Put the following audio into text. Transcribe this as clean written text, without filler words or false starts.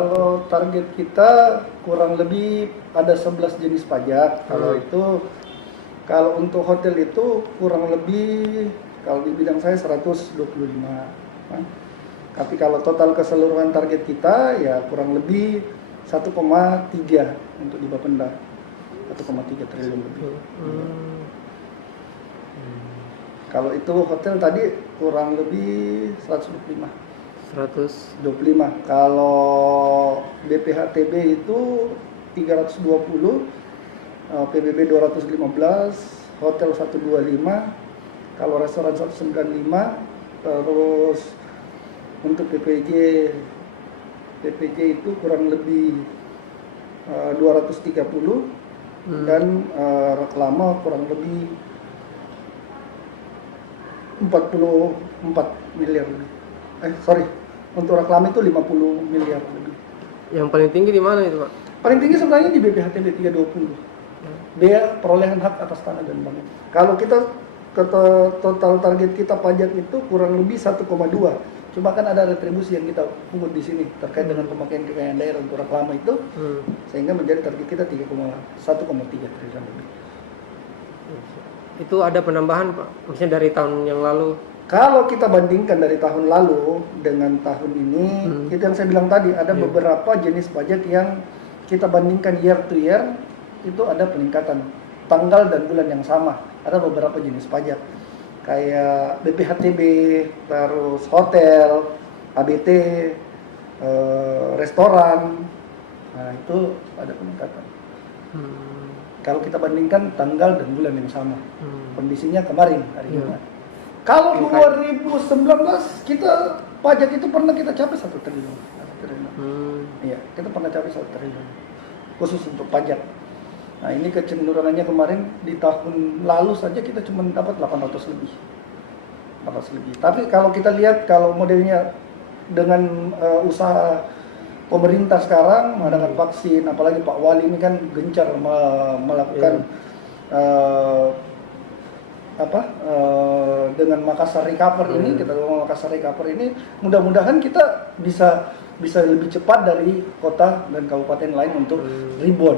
Kalau target kita kurang lebih ada 11 jenis pajak. Kalau untuk hotel itu kurang lebih, kalau di bidang saya 125. Nah, tapi kalau total keseluruhan target kita ya kurang lebih 1,3 untuk di Bapenda. 1,3 triliun lebih. Kalau itu hotel tadi kurang lebih 125. 125. Kalau BPHTB itu 320, PBB 215, hotel 125, kalau restoran 195, terus untuk PPJ itu kurang lebih 230 dan reklama kurang lebih 44 miliar lebih. Untuk reklame itu 50 miliar lebih. Yang paling tinggi di mana itu, Pak? Paling tinggi sebenarnya di BPHTB 320. Biaya perolehan hak atas tanah dan bangunan. Kalau kita total target kita pajak itu kurang lebih 1,2. Cuma kan ada retribusi yang kita pungut di sini terkait dengan pemakaian kekayaan daerah untuk reklame itu, sehingga menjadi target kita 1,3 triliun lebih. Itu ada penambahan, Pak, maksudnya dari tahun yang lalu? Kalau kita bandingkan dari tahun lalu dengan tahun ini, itu yang saya bilang tadi, ada beberapa jenis pajak yang kita bandingkan year to year, itu ada peningkatan tanggal dan bulan yang sama. Ada beberapa jenis pajak kayak BPHTB, terus hotel, ABT, restoran, nah itu ada peningkatan. Kalau kita bandingkan tanggal dan bulan yang sama, kondisinya kemarin hari Jumat. Kalau 2019 kita pajak itu pernah kita capai 1 triliun. Iya, kita pernah capai 1 triliun khusus untuk pajak. Nah ini kecenderungannya kemarin di tahun lalu saja kita cuma dapat 800 lebih. Tapi kalau kita lihat kalau modelnya dengan usaha pemerintah sekarang mengadakan vaksin, apalagi Pak Wali ini kan gencar melakukan dengan Makassar Recover ini, kita ngomong Makassar Recover ini, mudah-mudahan kita bisa lebih cepat dari kota dan kabupaten lain untuk rebound.